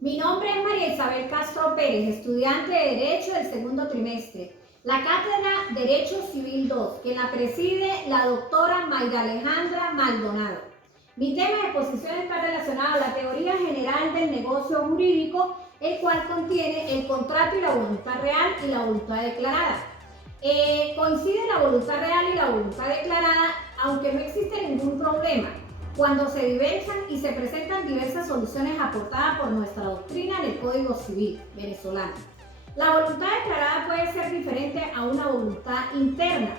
Mi nombre es María Isabel Castro Pérez, estudiante de Derecho del segundo trimestre. La cátedra Derecho Civil 2, que la preside la doctora Mayra Alejandra Maldonado. Mi tema de exposición está relacionado a la teoría general del negocio jurídico, el cual contiene el contrato y la voluntad real y la voluntad declarada. Coincide la voluntad real y la voluntad declarada, aunque no existe ningún problema cuando se diversan y se presentan diversas soluciones aportadas por nuestra doctrina en el Código Civil venezolano. La voluntad declarada puede ser diferente a una voluntad interna.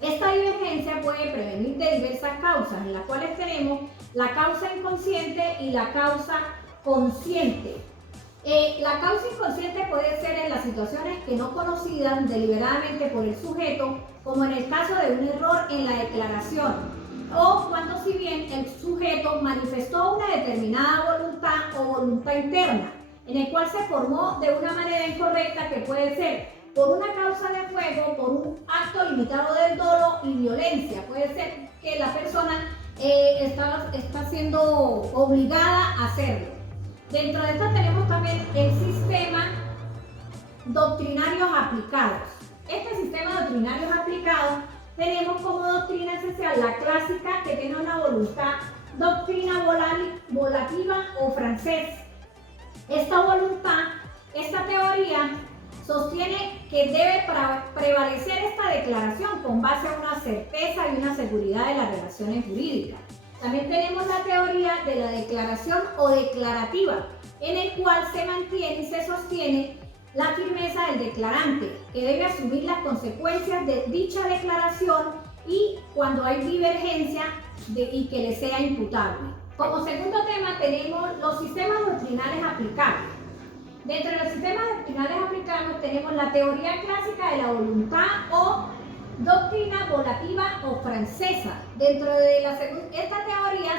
Esta divergencia puede prevenir de diversas causas, en las cuales tenemos la causa inconsciente y la causa consciente. La causa inconsciente puede ser en las situaciones que no conocidas deliberadamente por el sujeto, como en el caso de un error en la declaración, o cuando si bien el sujeto manifestó una determinada voluntad o voluntad interna, en el cual se formó de una manera incorrecta, que puede ser por una causa de fuego, por un acto limitado del dolo y violencia. Puede ser que la persona está siendo obligada a hacerlo. Dentro de esto tenemos también el sistema doctrinarios aplicados. Este sistema doctrinarios aplicados tenemos como doctrina esencial la clásica, que tiene una voluntad, doctrina volativa o francés. Esta voluntad, esta teoría, sostiene que debe prevalecer esta declaración con base a una certeza y una seguridad de las relaciones jurídicas. También tenemos la teoría de la declaración o declarativa, en el cual se mantiene y se sostiene la firmeza del declarante, que debe asumir las consecuencias de dicha declaración y cuando hay divergencia y que le sea imputable. Como segundo tema tenemos los sistemas doctrinales aplicables. Dentro de los sistemas doctrinales aplicables tenemos la teoría clásica de la voluntad o doctrina volativa o francesa. Dentro de esta teoría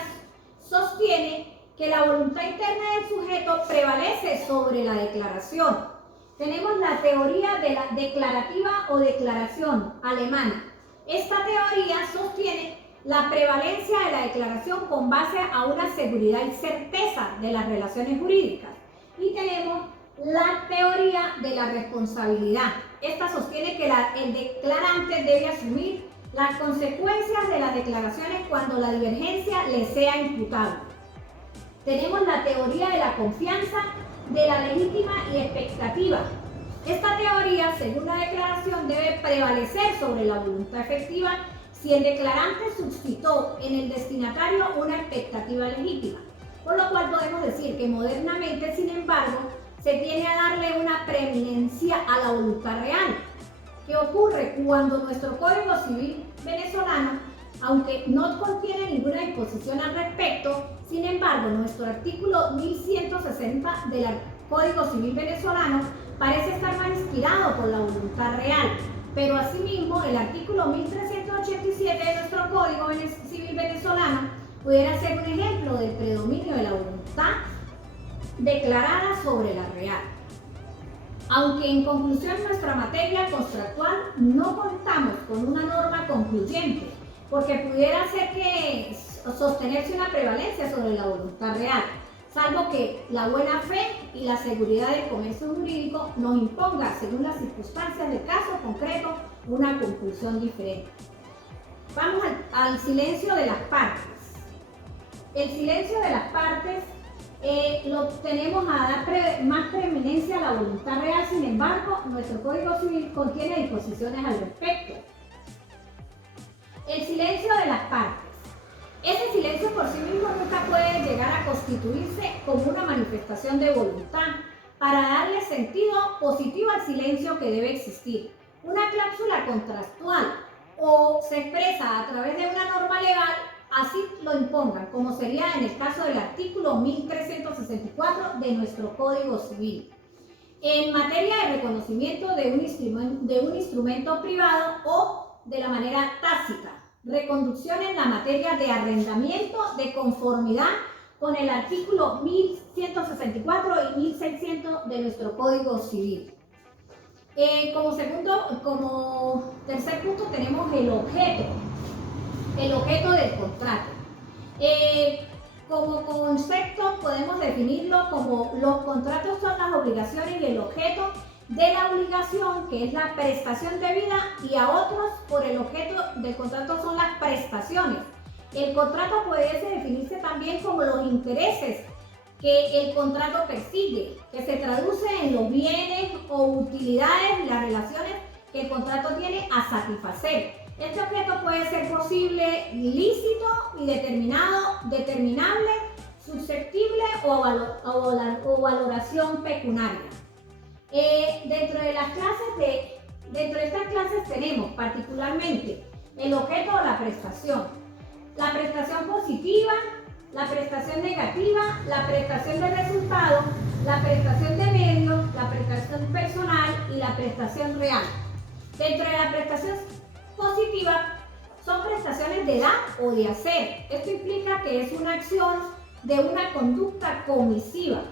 sostiene que la voluntad interna del sujeto prevalece sobre la declaración. Tenemos la teoría de la declarativa o declaración alemana. Esta teoría sostiene la prevalencia de la declaración con base a una seguridad y certeza de las relaciones jurídicas. Y tenemos la teoría de la responsabilidad. Esta sostiene que el declarante debe asumir las consecuencias de las declaraciones cuando la divergencia le sea imputable. Tenemos la teoría de la confianza, de la legítima y expectativa. Esta teoría, según la declaración, debe prevalecer sobre la voluntad efectiva si el declarante suscitó en el destinatario una expectativa legítima. Por lo cual podemos decir que modernamente, sin embargo, se tiene a darle una preeminencia a la voluntad real. ¿Qué ocurre cuando nuestro Código Civil venezolano, aunque no contiene ninguna disposición al respecto, sin embargo, nuestro artículo 1160 del Código Civil venezolano parece estar más inspirado por la voluntad real, pero asimismo el artículo 1387 de nuestro Código Civil venezolano pudiera ser un ejemplo del predominio de la voluntad declarada sobre la real. Aunque en conclusión nuestra materia contractual no contamos con una norma concluyente, porque pudiera ser que sostenerse una prevalencia sobre la voluntad real, salvo que la buena fe y la seguridad del comercio jurídico nos imponga, según las circunstancias del caso concreto, una conclusión diferente. Vamos al silencio de las partes. El silencio de las partes lo tenemos a dar más preeminencia a la voluntad real. Sin embargo, nuestro Código Civil contiene disposiciones al respecto. El silencio de las partes. Ese silencio por sí mismo nunca puede llegar a constituirse como una manifestación de voluntad para darle sentido positivo al silencio que debe existir. Una cláusula contractual o se expresa a través de una norma legal, así lo impongan, como sería en el caso del artículo 1364 de nuestro Código Civil. En materia de reconocimiento de un instrumento privado o de la manera tácita, reconducción en la materia de arrendamiento de conformidad con el artículo 1164 y 1600 de nuestro Código Civil. Como tercer punto tenemos el objeto del contrato. Como concepto podemos definirlo como los contratos son las obligaciones y el objeto de la obligación, que es la prestación debida, y a otros por el objeto del contrato son las prestaciones. El contrato puede definirse también como los intereses que el contrato persigue, que se traduce en los bienes o utilidades y las relaciones que el contrato tiene a satisfacer. Este objeto puede ser posible, lícito y determinable, susceptible o valoración pecuniaria. Dentro de estas clases tenemos particularmente el objeto o la prestación positiva, la prestación negativa, la prestación de resultados, la prestación de medios, la prestación personal y la prestación real. Dentro de la prestación positiva son prestaciones de dar o de hacer. Esto implica que es una acción de una conducta comisiva.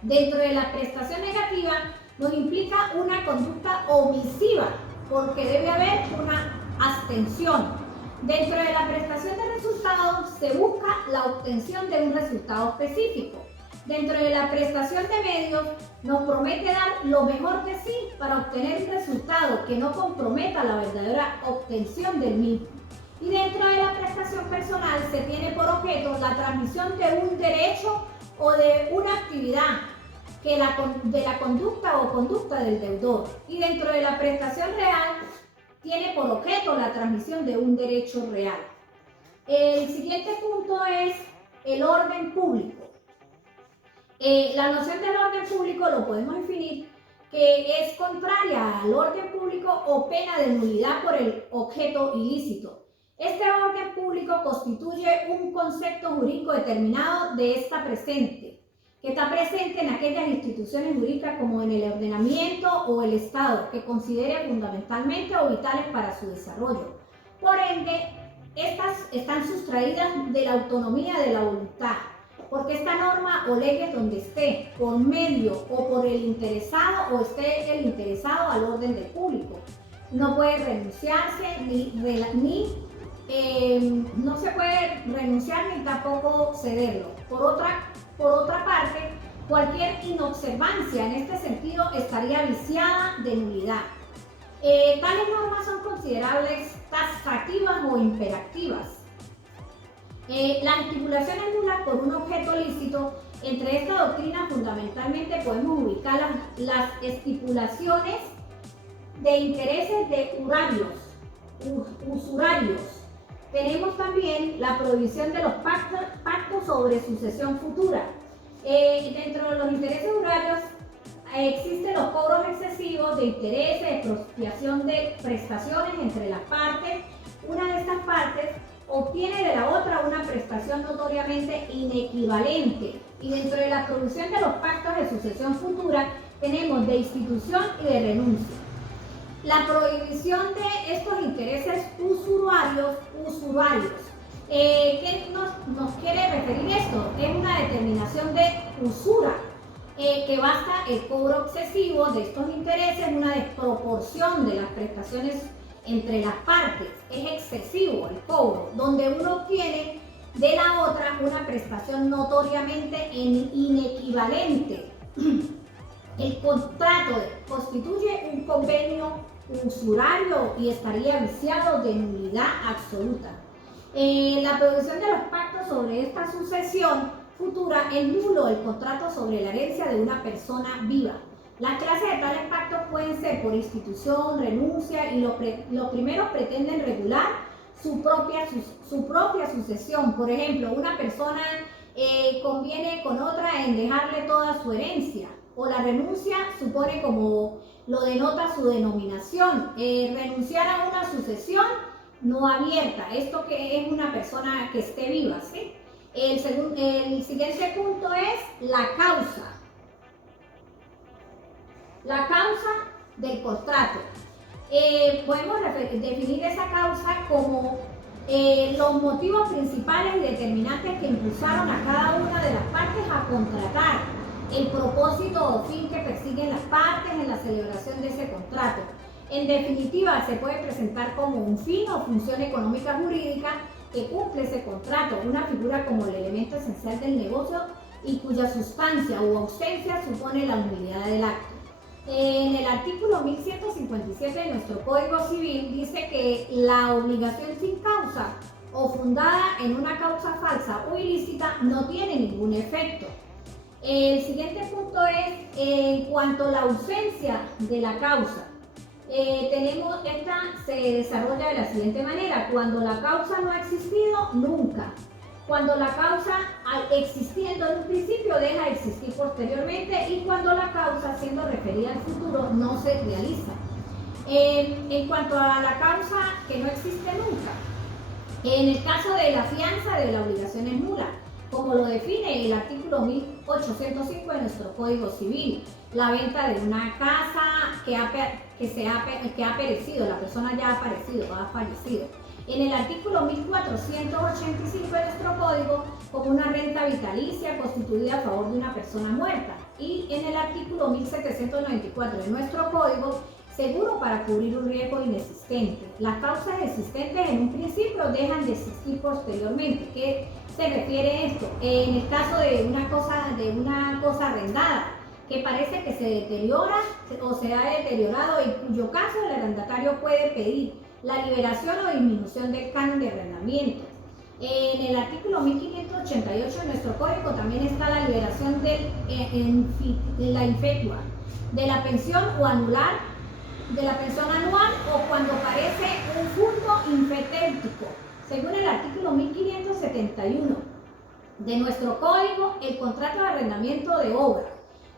Dentro de la prestación negativa nos implica una conducta omisiva, porque debe haber una abstención. Dentro de la prestación de resultados se busca la obtención de un resultado específico. Dentro de la prestación de medios nos promete dar lo mejor de sí para obtener un resultado que no comprometa la verdadera obtención del mismo. Y dentro de la prestación personal se tiene por objeto la transmisión de un derecho o de una actividad de la conducta o conducta del deudor. Y dentro de la prestación real tiene por objeto la transmisión de un derecho real. El siguiente punto es el orden público. La noción del orden público lo podemos definir que es contraria al orden público o pena de nulidad por el objeto ilícito. Este orden público constituye un concepto jurídico determinado que está presente en aquellas instituciones jurídicas como en el ordenamiento o el Estado, que considere fundamentalmente o vitales para su desarrollo. Por ende, estas están sustraídas de la autonomía de la voluntad, porque esta norma o ley es donde esté, por medio o por el interesado o esté el interesado al orden del público. No puede renunciarse no se puede renunciar ni tampoco cederlo. Por otra parte, cualquier inobservancia en este sentido estaría viciada de nulidad. Tales normas son considerables taxativas o imperativas. Las estipulaciones nulas por un objeto lícito, entre esta doctrina fundamentalmente podemos ubicar las estipulaciones de intereses de usurarios. Tenemos también la prohibición de los pactos sobre sucesión futura. Dentro de los intereses usurarios existen los cobros excesivos de intereses, expropiación de prestaciones entre las partes. Una de estas partes obtiene de la otra una prestación notoriamente inequivalente. Y dentro de la prohibición de los pactos de sucesión futura tenemos de institución y de renuncia. La prohibición de estos intereses usurarios. ¿Qué nos quiere referir esto? Es una determinación de usura, que basta el cobro excesivo de estos intereses, una desproporción de las prestaciones entre las partes. Es excesivo el cobro, donde uno obtiene de la otra una prestación notoriamente inequivalente. El contrato constituye un convenio usurario y estaría viciado de nulidad absoluta. La prohibición de los pactos sobre esta sucesión futura es nulo el contrato sobre la herencia de una persona viva. Las clases de tales pactos pueden ser por institución, renuncia, y los primeros pretenden regular su propia sucesión. Por ejemplo, una persona conviene con otra en dejarle toda su herencia, o la renuncia supone, como lo denota su denominación, renunciar a una sucesión no abierta, esto que es una persona que esté viva, ¿sí? El siguiente punto es la causa. La causa del contrato. Podemos definir esa causa como los motivos principales y determinantes que impulsaron a cada una de las partes a contratar, el propósito o fin que persiguen las partes en la celebración de ese contrato. En definitiva, se puede presentar como un fin o función económica jurídica que cumple ese contrato, una figura como el elemento esencial del negocio y cuya sustancia u ausencia supone la nulidad del acto. En el artículo 1157 de nuestro Código Civil dice que la obligación sin causa o fundada en una causa falsa o ilícita no tiene ningún efecto. El siguiente punto es en cuanto a la ausencia de la causa. Esta se desarrolla de la siguiente manera: cuando la causa no ha existido, nunca. Cuando la causa, existiendo en un principio, deja de existir posteriormente, y cuando la causa, siendo referida al futuro, no se realiza. En cuanto a la causa que no existe nunca, en el caso de la fianza de la obligación es nula, como lo define el artículo 1805 de nuestro Código Civil. La venta de una casa que ha perecido, la persona ya ha fallecido. En el artículo 1485 de nuestro Código, como una renta vitalicia constituida a favor de una persona muerta. Y en el artículo 1794 de nuestro Código, seguro para cubrir un riesgo inexistente. Las causas existentes en un principio dejan de existir posteriormente. ¿Qué se refiere esto? En el caso de una cosa arrendada, que parece que se deteriora o se ha deteriorado, en cuyo caso el arrendatario puede pedir la liberación o disminución del canon de arrendamiento. En el artículo 1588 de nuestro código también está la liberación de la infetua, de la pensión o anular, de la pensión anual, o cuando parece un fondo infetéutico. Según el artículo 1571 de nuestro código, el contrato de arrendamiento de obra,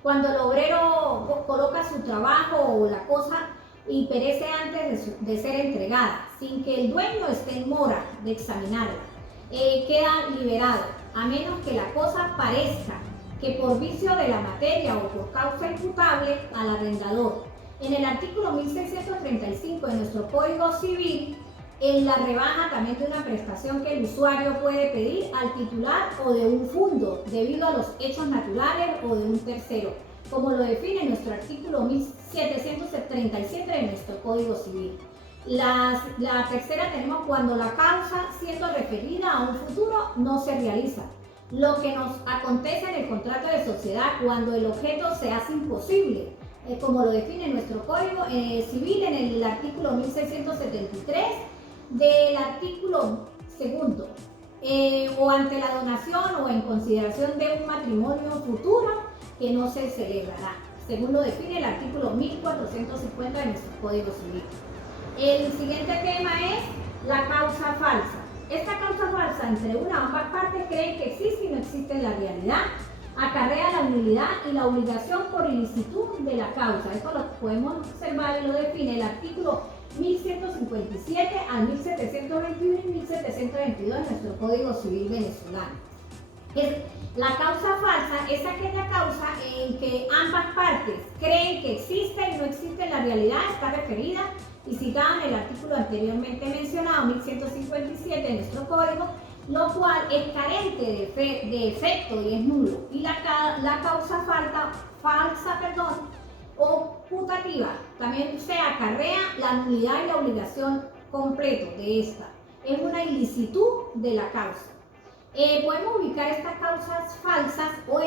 cuando el obrero coloca su trabajo o la cosa y perece antes de ser entregada, sin que el dueño esté en mora de examinarla, queda liberado, a menos que la cosa parezca que por vicio de la materia o por causa imputable al arrendador. En el artículo 1635 de nuestro Código Civil, en la rebaja también de una prestación que el usuario puede pedir al titular o de un fondo debido a los hechos naturales o de un tercero, como lo define nuestro artículo 1737 de nuestro Código Civil. La tercera tenemos cuando la causa, siendo referida a un futuro, no se realiza. Lo que nos acontece en el contrato de sociedad cuando el objeto se hace imposible, como lo define nuestro Código Civil en el artículo 1673 del artículo segundo, o ante la donación o en consideración de un matrimonio futuro que no se celebrará, según lo define el artículo 1450 de nuestro Código Civil. El siguiente tema es la causa falsa. Esta causa falsa entre una o ambas partes creen que existe y no existe en la realidad. Acarrea la nulidad y la obligación por ilicitud de la causa. Esto lo podemos observar y lo define el artículo 1157 al 1721 y 1722 de nuestro Código Civil venezolano. La causa falsa es aquella causa en que ambas partes creen que existe y no existe en la realidad. Está referida y citada en el artículo anteriormente mencionado, 1157 de nuestro Código, lo cual es carente de efecto y es nulo. Y la causa falsa o putativa también se acarrea la nulidad y la obligación completo de esta. Es una ilicitud de la causa. Podemos ubicar estas causas falsas o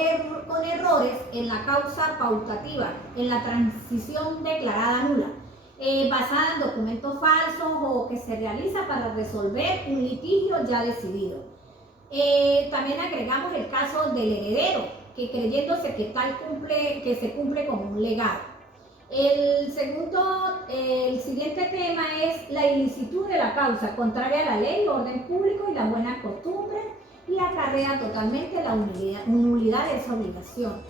con errores en la causa pautativa, en la transición declarada nula, basada en documentos falsos o que se realiza para resolver un litigio ya decidido. También agregamos el caso del heredero, que creyéndose que se cumple como un legado. El siguiente tema es la ilicitud de la causa, contraria a la ley, orden público y las buenas costumbres, y acarrea totalmente la nulidad de esa obligación.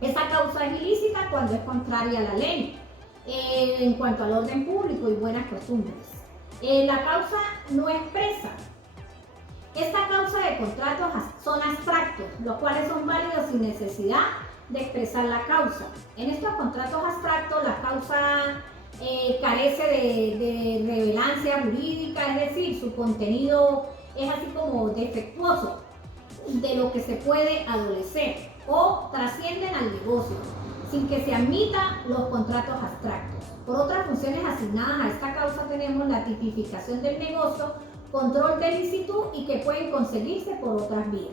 Esa causa es ilícita cuando es contraria a la ley, en cuanto al orden público y buenas costumbres. La causa no expresa. Esta causa de contratos son abstractos, los cuales son válidos sin necesidad de expresar la causa. En estos contratos abstractos, la causa carece de relevancia jurídica, es decir, su contenido es así como defectuoso de lo que se puede adolecer o trascienden al negocio, sin que se admitan los contratos abstractos. Por otras funciones asignadas a esta causa tenemos la tipificación del negocio control de licitud y que pueden conseguirse por otras vías.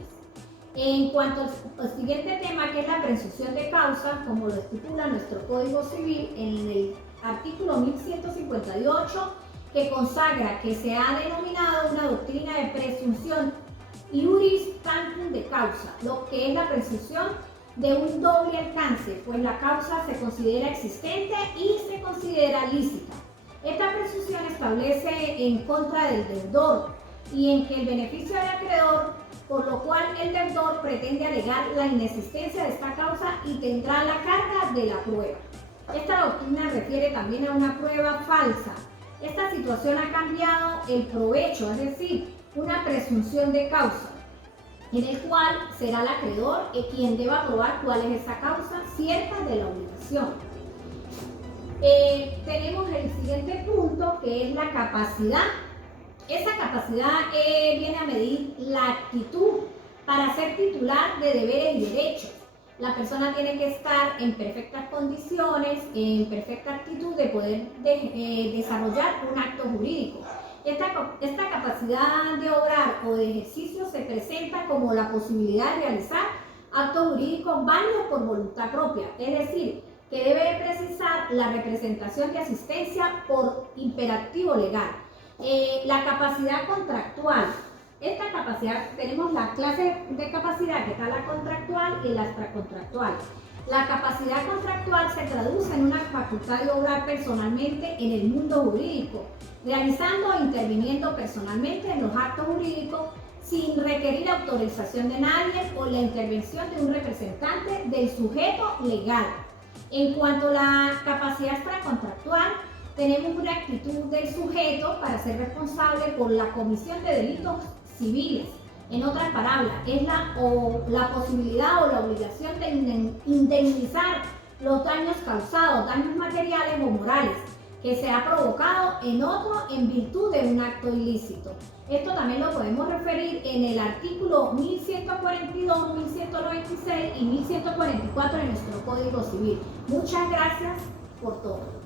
En cuanto al siguiente tema, que es la presunción de causa, como lo estipula nuestro Código Civil en el artículo 1158, que consagra que se ha denominado una doctrina de presunción iuris tantum de causa, lo que es la presunción de un doble alcance, pues la causa se considera existente y se considera lícita. Esta presunción establece en contra del deudor y en que el beneficio del acreedor, por lo cual el deudor pretende alegar la inexistencia de esta causa y tendrá la carga de la prueba. Esta doctrina refiere también a una prueba falsa. Esta situación ha cambiado el provecho, es decir, una presunción de causa, en el cual será el acreedor quien deba probar cuál es esa causa cierta de la obligación. Tenemos el siguiente punto, que es la capacidad. Esa capacidad viene a medir la actitud para ser titular de deberes y derechos. La persona tiene que estar en perfectas condiciones, en perfecta actitud de poder desarrollar un acto jurídico. Esta capacidad de obrar o de ejercicio se presenta como la posibilidad de realizar actos jurídicos válidos por voluntad propia, es decir, que debe precisar la representación de asistencia por imperativo legal. La capacidad contractual. Esta capacidad, tenemos la clase de capacidad, que está la contractual y la extracontractual. La capacidad contractual se traduce en una facultad de obrar personalmente en el mundo jurídico, realizando o interviniendo personalmente en los actos jurídicos sin requerir autorización de nadie o la intervención de un representante del sujeto legal. En cuanto a la capacidad extracontractual, tenemos una actitud del sujeto para ser responsable por la comisión de delitos civiles. En otras palabras, es la posibilidad o la obligación de indemnizar los daños causados, daños materiales o morales, que se ha provocado en otro en virtud de un acto ilícito. Esto también lo podemos referir en el artículo 1142, 1196 y 1144 de nuestro Código Civil. Muchas gracias por todo.